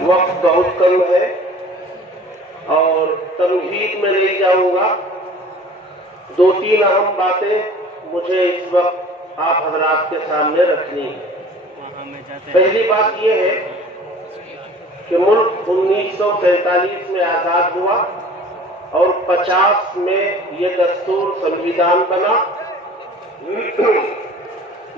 वक्त बहुत कम है और तमहीद में नहीं जाऊंगा। दो तीन अहम बातें मुझे इस वक्त आप हजरात के सामने रखनी है। पहली बात यह है कि मुल्क 1947 में आजाद हुआ और 50 में ये दस्तूर संविधान बना।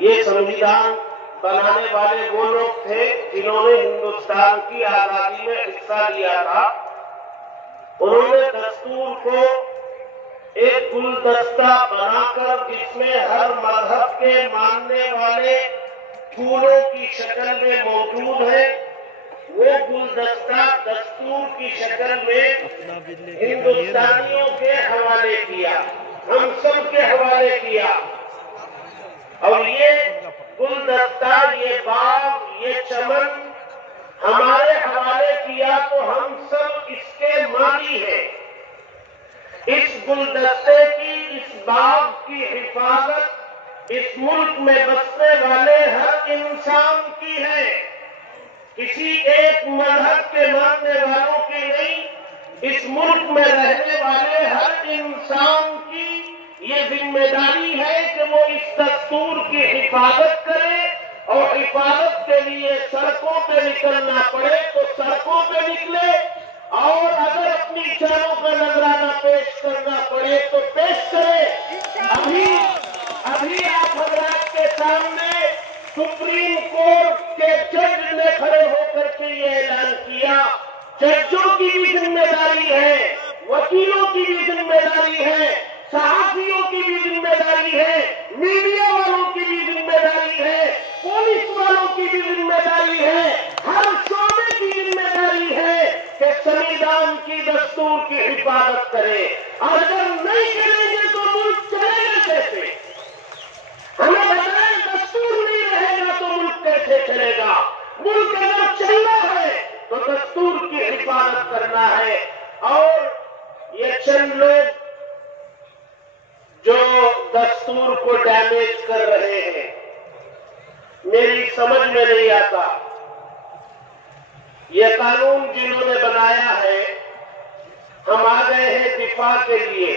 ये संविधान बनाने वाले वो लोग थे जिन्होंने हिंदुस्तान की आजादी में हिस्सा लिया था। उन्होंने दस्तूर को एक गुलदस्ता बनाकर जिसमें हर मजहब के मानने वाले फूलों की शक्ल में मौजूद है, वो गुलदस्ता दस्तूर की शक्ल में हिंदुस्तानियों के हवाले किया, हम सब के हवाले किया। और ये गुलदस्ता, ये बाग, ये चमन हमारे हवाले किया तो हम सब इसके माली हैं। इस गुलदस्ते की, इस बाग की हिफाजत इस मुल्क में बसने वाले हर इंसान की है, किसी एक मजहब के मानने वालों की नहीं। इस मुल्क में रहने वाले हर इंसान की ये जिम्मेदारी है कि वो इस दस्तूर की हिफाजत करे और हिफाजत के लिए सड़कों पे निकलना पड़े तो सड़कों पे निकले, और अगर अपनी जानों का नजराना पेश करना पड़े तो पेश करे। अभी आप हजरात के सामने सुप्रीम कोर्ट के जज ने खड़े होकर के ये ऐलान किया, जजों की भी जिम्मेदारी है, वकीलों की भी जिम्मेदारी है, सहाफियों की भी जिम्मेदारी है, मीडिया वालों की भी जिम्मेदारी है, पुलिस वालों की भी जिम्मेदारी है, हर शोबे की जिम्मेदारी है कि संविधान की दस्तूर की हिफाजत करें। और अगर नहीं करेंगे तो मुल्क चलेगा कैसे? हमें बताएं, दस्तूर नहीं रहेगा तो मुल्क कैसे चलेगा? मुल्क अगर चलना है तो दस्तूर की हिफाजत करना है। और ये चंद लोग जो दस्तूर को डैमेज कर रहे हैं, मेरी समझ में नहीं आता। ये कानून जिन्होंने बनाया है, हम आ गए हैं दिफा के लिए,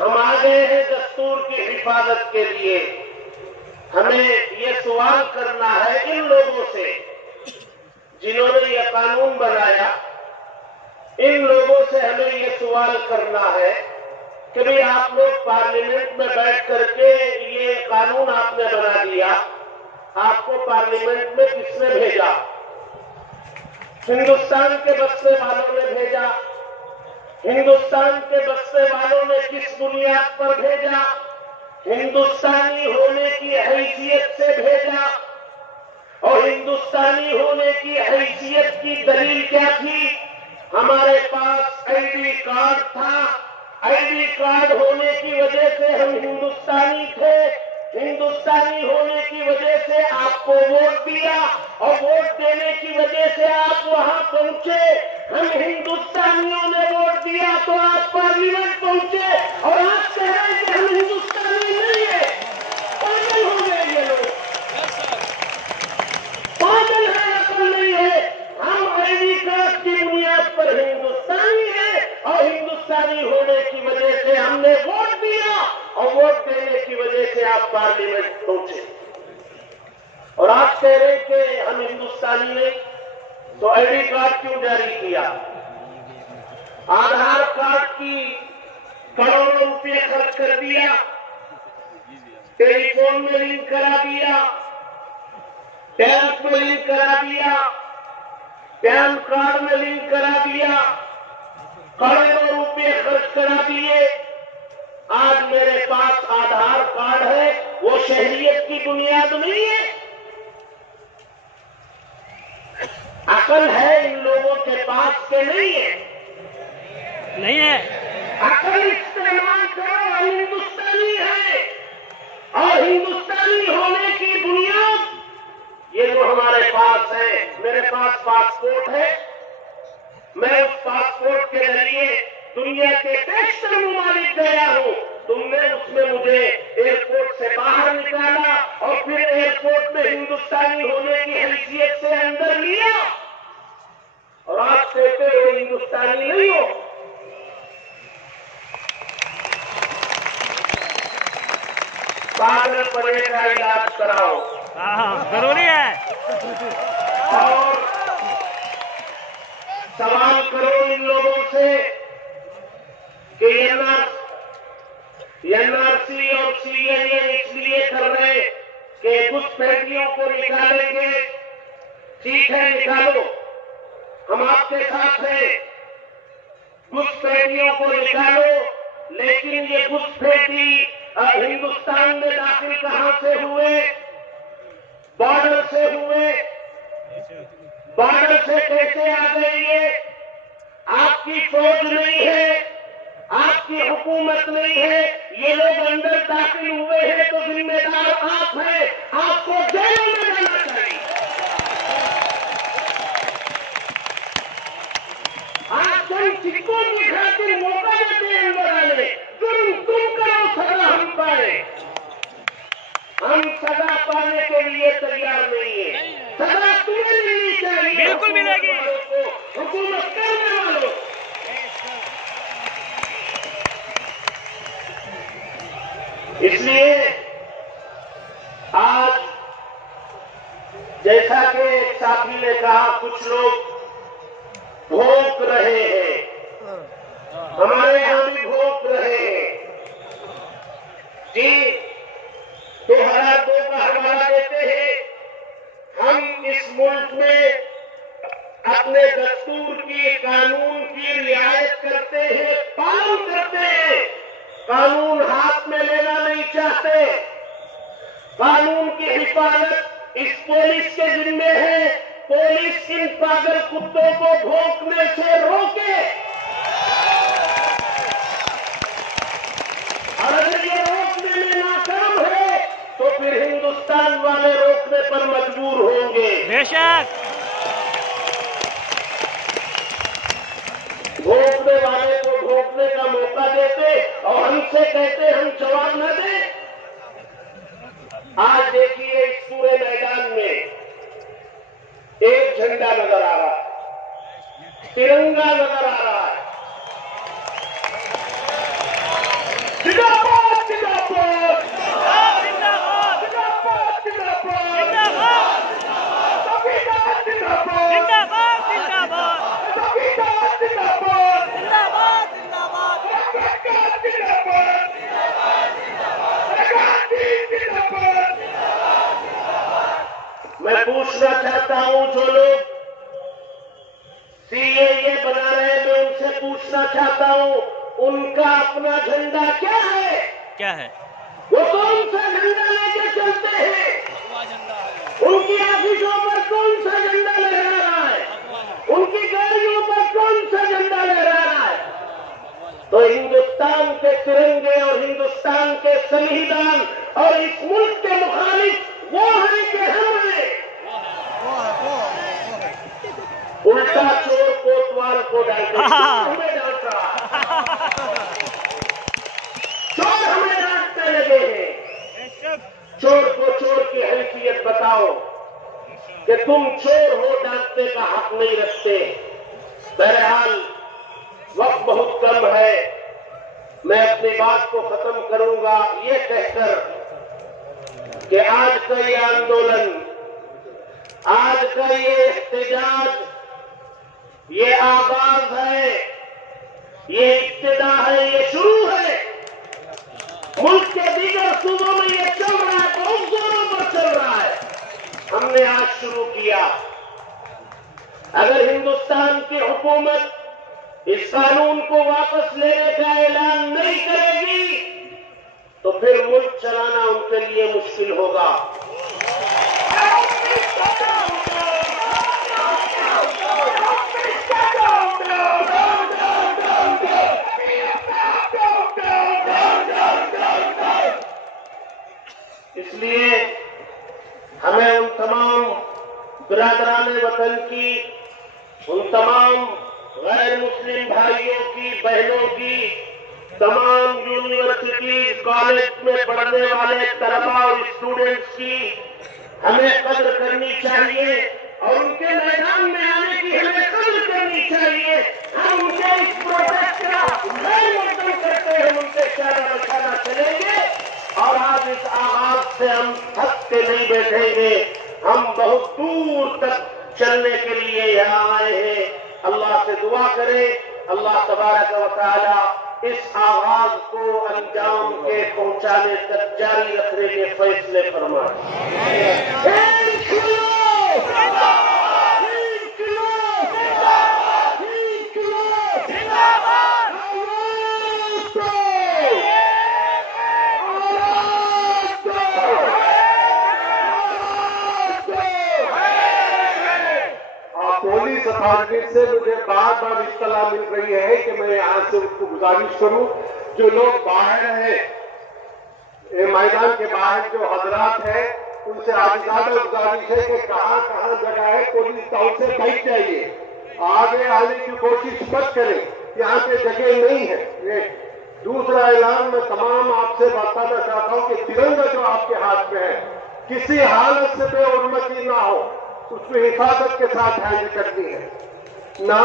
हम आ गए हैं दस्तूर की हिफाजत के लिए। हमें ये सवाल करना है इन लोगों से जिन्होंने ये कानून बनाया, इन लोगों से हमें ये सवाल करना है कि भाई आप लोग पार्लियामेंट में बैठ करके ये कानून आपने बना दिया, आपको पार्लियामेंट में किसने भेजा? हिंदुस्तान के बसने वालों ने भेजा। हिंदुस्तान के बसने वालों ने किस बुनियाद पर भेजा? हिंदुस्तानी होने की हैसियत से भेजा। और हिंदुस्तानी होने की हैसियत की दलील क्या थी? हमारे पास आईडी कार्ड था, आईडी कार्ड होने की वजह से हम हिंदुस्तानी थे, हिंदुस्तानी होने की वजह से आपको वोट दिया और वोट देने की वजह से आप वहां पहुंचे। हम हिंदुस्तानियों ने वोट दिया तो आप पार्लियामेंट पहुंचे और आप कह रहे हैं कि हम हिंदुस्तानी नहीं है। पागल हो गए ये लोग, पागल है, अकल नहीं है। हम आईडी कार्ड की बुनियाद पर हिंदुस्तानी है और हिंदुस्तानी होने की वजह से हमने वोट दिया और वोट देने की वजह से आप पार्लियामेंट पहुंचे। और आज कह रहे हैं कि हम हिंदुस्तानी नहीं, तो आईडी कार्ड क्यों जारी किया? आधार कार्ड की करोड़ों रुपए खर्च कर दिया, टेलीफोन में लिंक करा दिया, बैंक में लिंक करा दिया, पैन कार्ड में लिंक करा दिया, करोड़ों रुपए खर्च करा दिए। आज मेरे पास आधार कार्ड है, वो शहरियत की बुनियाद नहीं है। अकल है इन लोगों के पास के नहीं है? नहीं है। अकल इस्तेमाल करो, हम हिंदुस्तानी है और हिंदुस्तानी होने की बुनियाद ये जो हमारे पास है। मेरे पास पासपोर्ट है, मैं उस पासपोर्ट के जरिए दुनिया के बेशतर ममालिक गया हूं। तुमने उसमें मुझे एयरपोर्ट से बाहर निकाला और फिर एयरपोर्ट में हिंदुस्तानी होने की हैसियत से अंदर लिया। हिंदुस्तानी नहीं हो? पागल पड़े का इलाज कराओ। जरूरी है। और सवाल करो इन लोगों से कि एनआरसी और सीएए इसलिए कर रहे कि घुसपैठियों को निकालेंगे। ठीक है, निकालो, हम आपके साथ हैं। घुसपैठियों को निकालो, लेकिन ये घुसपैठी हिंदुस्तान में दाखिल कहां से हुए? बॉर्डर से हुए। बॉर्डर से कैसे आ गए? ये आपकी फौज नहीं है, आपकी हुकूमत नहीं है, ये लोग अंदर दाखिल हुए हैं तो जिम्मेदार आप हैं। आपको जेल में जाना चाहिए। आप तुम सिक्कों की खातिर मौका देते हैं अंदर आने। तुम करो, सजा हम पाए। हम सजा पाने के लिए तैयार नहीं है। सजा तुम्हें मिलनी चाहिए। बिल्कुल मिलेगी। हुकूमत करने वालों। इसलिए आज जैसा कि साथी ने कहा, कुछ लोग भोंक रहे हैं, हमारे यहां भी भोंक रहे हैं जी। 2002 का हवाला देते हैं। हम इस मुल्क में अपने दस्तूर की, कानून की रियायत करते हैं, पालन करते हैं। कानून हाथ में लेना नहीं चाहते। कानून की हिफाजत इस पुलिस के जिम्मे है। पुलिस इन पागल कुत्तों को भौंकने से रोके। और अगर ये रोकने में नाकाम है तो फिर हिंदुस्तान वाले रोकने पर मजबूर होंगे। बेशक। भोंकने वाले को भोंकने का मौका देते और हमसे कहते हम जवाब न दें। आज देखिए, इस पूरे मैदान में एक झंडा नजर आ रहा है, तिरंगा नजर आ रहा है। जिंदाबाद, जिंदाबाद, जिंदाबाद, जिंदाबाद, जिंदाबाद, जिंदाबाद, संविधान जिंदाबाद, जिंदाबाद, जिंदाबाद, संविधान जिंदाबाद, जिंदाबाद, जिंदाबाद, सरकार जिंदाबाद, गांधी जिंदाबाद। मैं पूछना चाहता हूं, जो लोग सीएए बना रहे हैं, मैं उनसे पूछना चाहता हूं, उनका अपना झंडा क्या है? क्या है? वो कौन सा झंडा लेके चलते हैं? उनकी ऑफिसों पर कौन सा झंडा लहरा रहा है? उनकी गाड़ियों पर कौन सा झंडा लहरा रहा है? तो हिंदुस्तान के तिरंगे और हिंदुस्तान के संविधान और इस मुल्क के मुखालिफ वो है कि हम हैं? उल्टा चोर कोतवाल को डालते, हमें डांट रहा, चोर हमें डांटने लगे हैं। चोर को चोर की हैसियत बताओ कि तुम चोर हो, डांटने का हक नहीं रखते। बहरहाल वक्त बहुत कम है, मैं अपनी बात को खत्म करूंगा ये कहकर कि आज का ये आंदोलन, आज का ये एहतजाज, ये आगाज है, ये इब्तिदा है, ये शुरू है। मुल्क के दीगर सूबों में ये चल रहा है, बहुत जोरों पर चल रहा है। हमने आज शुरू किया। अगर हिंदुस्तान की हुकूमत इस कानून को वापस लेने का ऐलान नहीं करेगी तो फिर मुल्क चलाना उनके लिए मुश्किल होगा। इसलिए हमें उन तमाम बिरादरान वतन की, उन तमाम गैर मुस्लिम भाइयों की, बहनों की, तमाम यूनिवर्सिटी कॉलेज में पढ़ने वाले तलबा और स्टूडेंट्स की हमें कदर करनी चाहिए और उनके मैदान में आने की हमें कदर करनी चाहिए। हम बैठेंगे। हम बहुत दूर तक चलने के लिए यहाँ आए हैं। अल्लाह से दुआ करें, अल्लाह तबारक व तआला इस आगाज को अंजाम के पहुंचाने तक जारी रखने के फैसले फरमाए। पुलिस अथॉरिटी से मुझे बार बार इत्तला मिल रही है कि मैं यहाँ से उसको गुजारिश करूं, जो लोग बाहर हैं, मैदान के बाहर जो हजरात हैं, उनसे ज्यादा गुजारिश है कि कहाँ कहाँ जगह है, पुलिस ताऊ से बैठ जाइए, आगे आने की कोशिश मत करें, यहाँ पे जगह नहीं है। ये दूसरा ऐलान मैं तमाम आपसे बताना चाहता हूँ कि तिरंगा जो आपके हाथ में है, किसी हालत से बेउर्मती ना हो, उसमें हिफाजत के साथ हैंडल करनी है। ना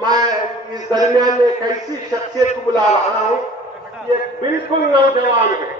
मैं इस दरमियान में एक ऐसी शख्सियत को बुला रहा हूं, ये बिल्कुल नौजवान है,